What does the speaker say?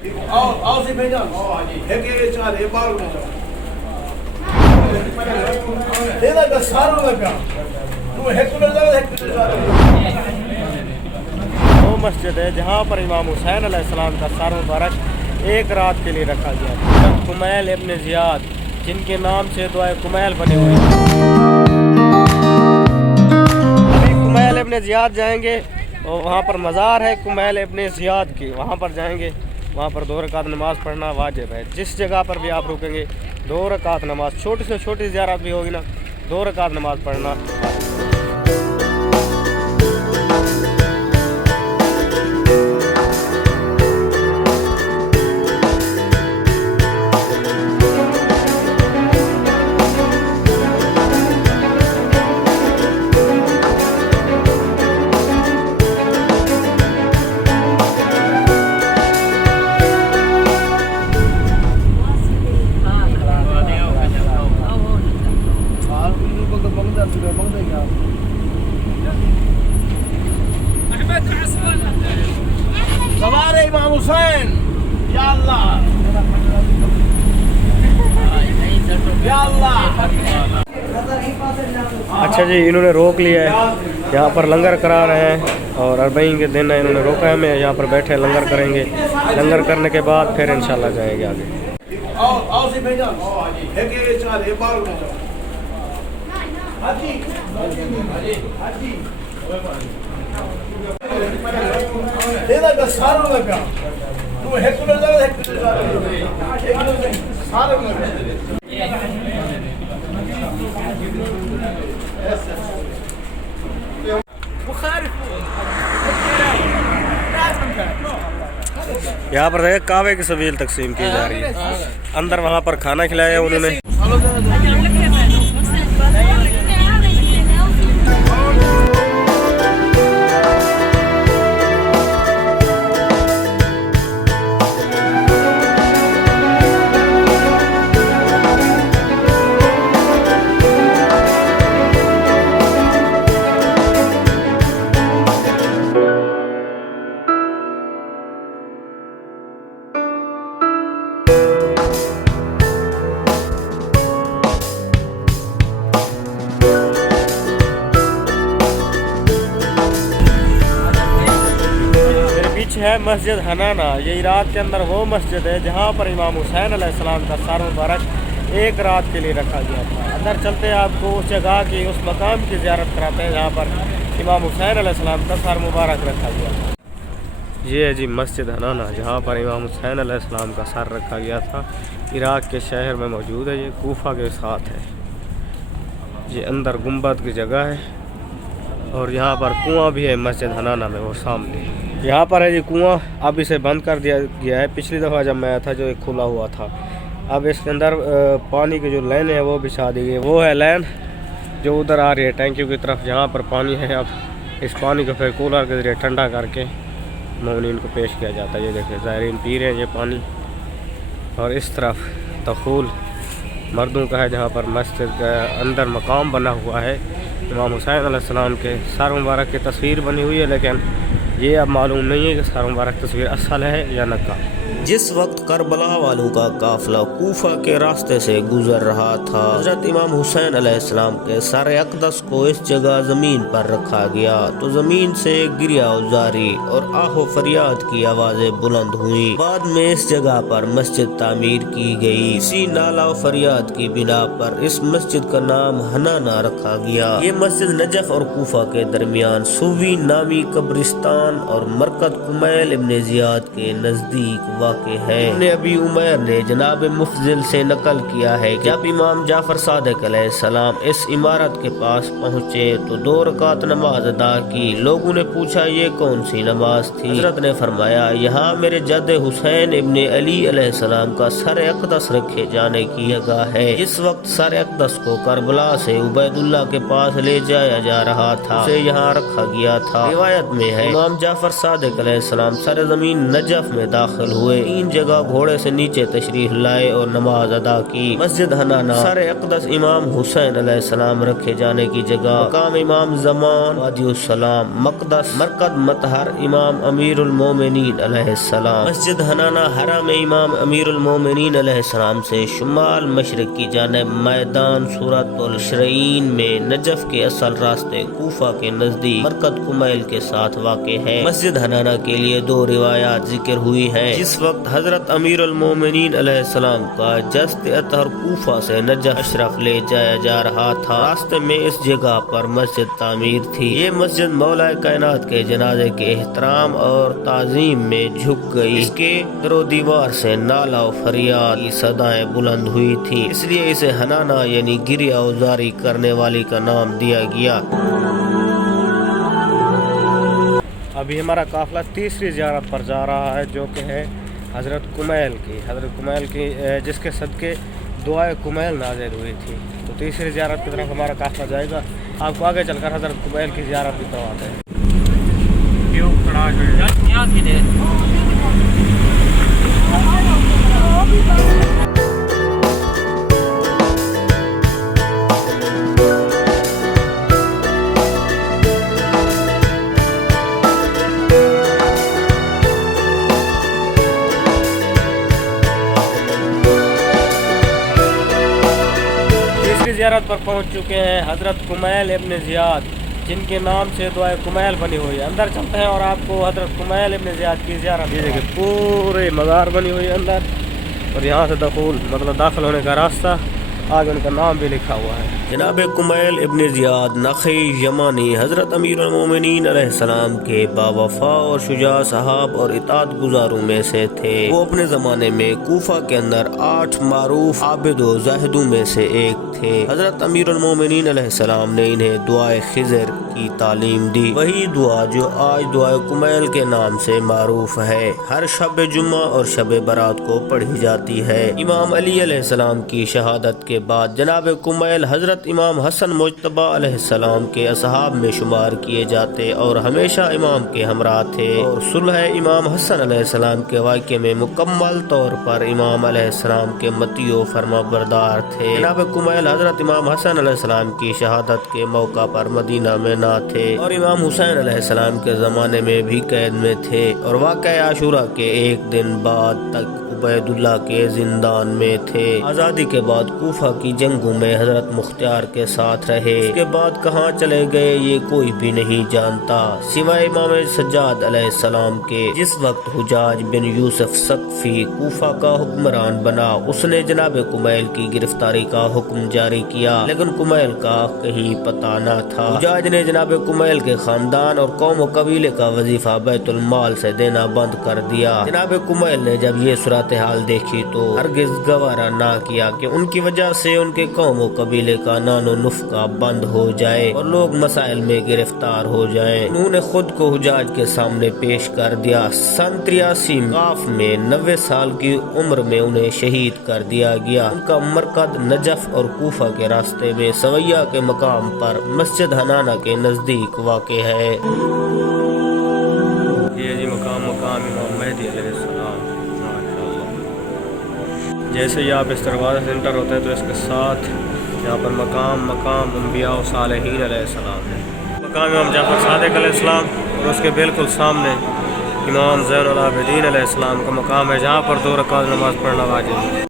आओ से भेजा है कि ये चार ये बाल में देना का सारो लगा तू हेक्टर वो मस्जिद है जहाँ पर इमाम हुसैन अलैहिस्सलाम का सर मुबारक एक रात के लिए रखा गया था। कुमैल इब्न ज़ियाद जिनके नाम से दुआ कुमैल बने हुए हैं। अभी कुमैल इब्न ज़ियाद जाएंगे और वहाँ पर मज़ार है कुमैल इब्न ज़ियाद की, वहाँ पर जाएंगे। वहाँ पर 2 रकात नमाज़ पढ़ना वाजिब है। जिस जगह पर भी आप रुकेंगे 2 रकात नमाज, छोटी से छोटी ज़ियारत भी होगी ना, 2 रकात नमाज पढ़ना वाजिब है। सवारे इमाम हुसैन या अल्लाह या अल्लाह। अच्छा जी, इन्होंने रोक लिया है, यहाँ पर लंगर करा रहे हैं और 40 के दिन है, इन्होंने रोका है। हमें यहाँ पर बैठे लंगर करेंगे, लंगर करने के बाद फिर इंशाल्लाह जाएंगे आगे। आओ से भेजा है कि ये चार ये बाल में हाजी हाजी देना का सारो लगा तू हेक्टर सारो लगा यहाँ पर देखिए कावे की सबील तकसीम की जा रही है। अंदर वहाँ पर खाना खिलाया उन्होंने। है मस्जिद हनाना। ये इराक के अंदर वो मस्जिद है जहाँ पर इमाम हुसैन अलैहिस्सलाम का सर मुबारक एक रात के लिए रखा गया था। अंदर चलते हैं, आपको उस जगह की, उस मकाम की ज़ियारत कराते हैं जहाँ पर इमाम हुसैन अलैहिस्सलाम का सर मुबारक रखा गया था। ये है जी मस्जिद हनाना जहाँ पर इमाम हुसैन अलैहिस्सलाम का सर रखा गया था। इराक के शहर में मौजूद है, ये कूफा के साथ है। ये अंदर गुंबद की जगह है और यहाँ पर कुआं भी है मस्जिद हनाना में, वो सामने। यहाँ पर है जी कुआं, अब इसे बंद कर दिया गया है। पिछली दफ़ा जब मैं आया था जो एक खुला हुआ था, अब इसके अंदर पानी की जो लाइन है वो बिछा दी गई। वो है लाइन जो उधर आ रही है टैंकियों की तरफ, जहाँ पर पानी है। अब इस पानी को फिर कूलर के ज़रिए ठंडा करके मोमिनीन को पेश किया जाता है। ये देखिए ज़ायरीन पी रहे हैं ये पानी। और इस तरफ तखूल मर्दों का है जहाँ पर मस्जिद का अंदर मकाम बना हुआ है। इमाम हुसैन अलैहिस्सलाम के सर मुबारक की तस्वीर बनी हुई है, लेकिन ये अब मालूम नहीं है कि सर मुबारक तस्वीर असल है या नक़्क़ाल। जिस वक्त करबला वालों का काफिला कूफा के रास्ते से गुजर रहा था, हजरत इमाम हुसैन अलैहिस्सलाम के सर अक़दस को इस जगह जमीन पर रखा गया तो जमीन से गिरिया उजारी और आहो फरियाद की आवाजें बुलंद हुई। बाद में इस जगह पर मस्जिद तामीर की गई। इसी नाला फरियाद की बिना पर इस मस्जिद का नाम हनाना रखा गया। ये मस्जिद नजफ और कूफा के दरमियान सुवी नामी कब्रिस्तान और मरकज कुमैल इब्न ज़ियाद के नजदीक वाक़े है। इब्न अबी उमैर ने जनाब मुफज़िल से नकल किया है जब इमाम जाफर सादिक अलैहिस्सलाम इस इमारत के पास पहुँचे तो 2 रकात नमाज अदा की। लोगों ने पूछा ये कौन सी नमाज थी? हज़रत ने फरमाया यहाँ मेरे जद हुसैन इब्न अली अलैहिस्सलाम का सर अक़दस रखे जाने की जगह है। जिस वक्त सर अक़दस को करबला से उबैदुल्लाह के पास ले जाया जा रहा था उसे यहाँ रखा गया था। रिवायत में है इमाम जाफर सादिक अलैहिस्सलाम सरजमीन नजफ में दाखिल हुए हुए 3 जगह घोड़े से नीचे तशरीफ लाए और नमाज अदा की। मस्जिद हनाना सर अक़दस इमाम हुसैन अलैहिस्सलाम रखे जाने की जगह, मकाम इमाम ज़मान वादियुस्सलाम मक़दस मरकद मतहर इमाम अमीरुल मोमिनीन अलैहिस्सलाम। मस्जिद हनाना हरम इमाम अमीरुल मोमिनीन अलैहिस्सलाम से शुमाल मशरिक की जानिब मैदान सूरतुल शरईन में नजफ के असल रास्ते कूफा के नजदीक मरकद कुमैल के साथ वाक़े है। मस्जिद हनाना के लिए 2 रिवायात जिक्र हुई है। जिस वक्त हजरत अमीरुल मोमिनीन अलैहिस्सलाम का जस्त अतहर कूफा से नजफ अशरफ ले जाया जा रहा था, रास्ते में इस जगह पर मस्जिद तामीर थी। ये मस्जिद मौला कायनात के जनाजे के एहतराम और ताजीम में झुक गई। इसके दरो दीवार से नाला और फरियाद की सदाएं बुलंद हुई थी, इसलिए इसे हनाना यानी गिरिया उजारी करने वाली का नाम दिया गया। अभी हमारा काफिला तीसरी ज़ियारत पर जा रहा है, जो कि है हज़रत कुमैल की जिसके सदके दुआए कुमैल नाज़िल हुई थी। तो तीसरी ज़ियारत की तरफ हमारा काफिला जाएगा। आपको आगे चलकर हज़रत कुमैल की ज़ियारत भी करवाते हैं। ज़ियारत पर पहुंच चुके हैं हज़रत कुमैल इब्न ज़ियाद, जिनके नाम से दुआ कुमैल बनी हुई है। अंदर चलते हैं और आपको हज़रत कुमैल इब्न ज़ियाद की ज़ियारत। ये देखिए पूरे मज़ार बनी हुई है अंदर, और यहाँ से दाखिल होने का रास्ता, आगे उनका नाम भी लिखा हुआ है। जनाब कुमैल इब्न ज़ियाद नखी यमानी हज़रत अमीरुल मोमिनीन अलैहिस्सलाम के बावफा और शुजा साहब और इताअत गुजारों में से थे। वो अपने ज़माने में कूफा के अंदर 8 मारूफ आबिद व ज़ाहिदों में से एक थे। हज़रत अमीरुल मोमिनीन अलैहिस्सलाम ने इन्हें दुआए खिज़र की तालीम दी, वही दुआ जो आज दुआ कुमैल के नाम से मारूफ है। हर शब जुम्मा और शब बरात को पढ़ी जाती है। इमाम अली अलैहिस्सलाम की शहादत के बाद जनाब कुमैल हज़रत इमाम हसन मुज्तबा अलैहिस्सलाम के असहाब में शुमार किए जाते और हमेशा इमाम के हमरा थे, और सुलह इमाम हसन अलैहिस्सलाम के वाक़े में मुकम्मल तौर पर इमाम अलैहिस्सलाम के मतियो फरमा बरदार थे। जनाब कुमैल हज़रत इमाम हसन अलैहिस्सलाम की शहादत के मौका पर मदीना में ना थे, और इमाम हुसैन अलैहिस्सलाम के ज़माने में भी कैद में थे, और वाक़या आशूरा के 1 दिन बाद तक उबैदुल्लाह के जिंदान में थे। आज़ादी के बाद कूफा की जंगों में हज़रत मुख्तियार के साथ रहे। इसके बाद कहाँ चले गए ये कोई भी नहीं जानता, सिवाय इमाम सज्जाद अलैहिस्सलाम के। जिस वक्त हुजाज बिन यूसुफ सक़फ़ी कूफा का हुक्मरान बना, उसने जनाब कुमैल की गिरफ्तारी का हुक्म जारी किया, लेकिन कुमैल का कहीं पता न था। हुजाज ने जनाब कुमैल के खानदान और कौम व कबीले का वजीफा बैतुल माल से देना बंद कर दिया। जनाब कुमैल ने जब ये सूरत हाल देखी तो हरगिज़ गवारा ना किया कि उनकी वजह से उनके कौम व कबीले का नानो नुफ़्का बंद हो जाए और लोग मसाइल में गिरफ्तार हो जाएं। उन्होंने खुद को हुजाज के सामने पेश कर दिया। सन 83 काफ में 90 साल की उम्र में उन्हें शहीद कर दिया गया। उनका मरकद नजफ और कूफा के रास्ते में सवैया के मकाम पर मस्जिद हनाना के नजदीक वाक़े है। ये जी मकाम इमाम मेहदी अलैहिस्सलाम। जैसे ही आप इस दरवाज़े से एंटर होते हैं तो इसके साथ यहाँ पर मकाम अंबिया व सालिहीन अलैहिस्सलाम है। मकाम इमाम जाफ़र सादिक़ अलैहिस्सलाम, और उसके बिल्कुल सामने इमाम ज़ैनुल आबिदीन अलैहिस्सलाम का मकाम है, जहाँ पर 2 रकात नमाज़ पढ़ना वाजिब है।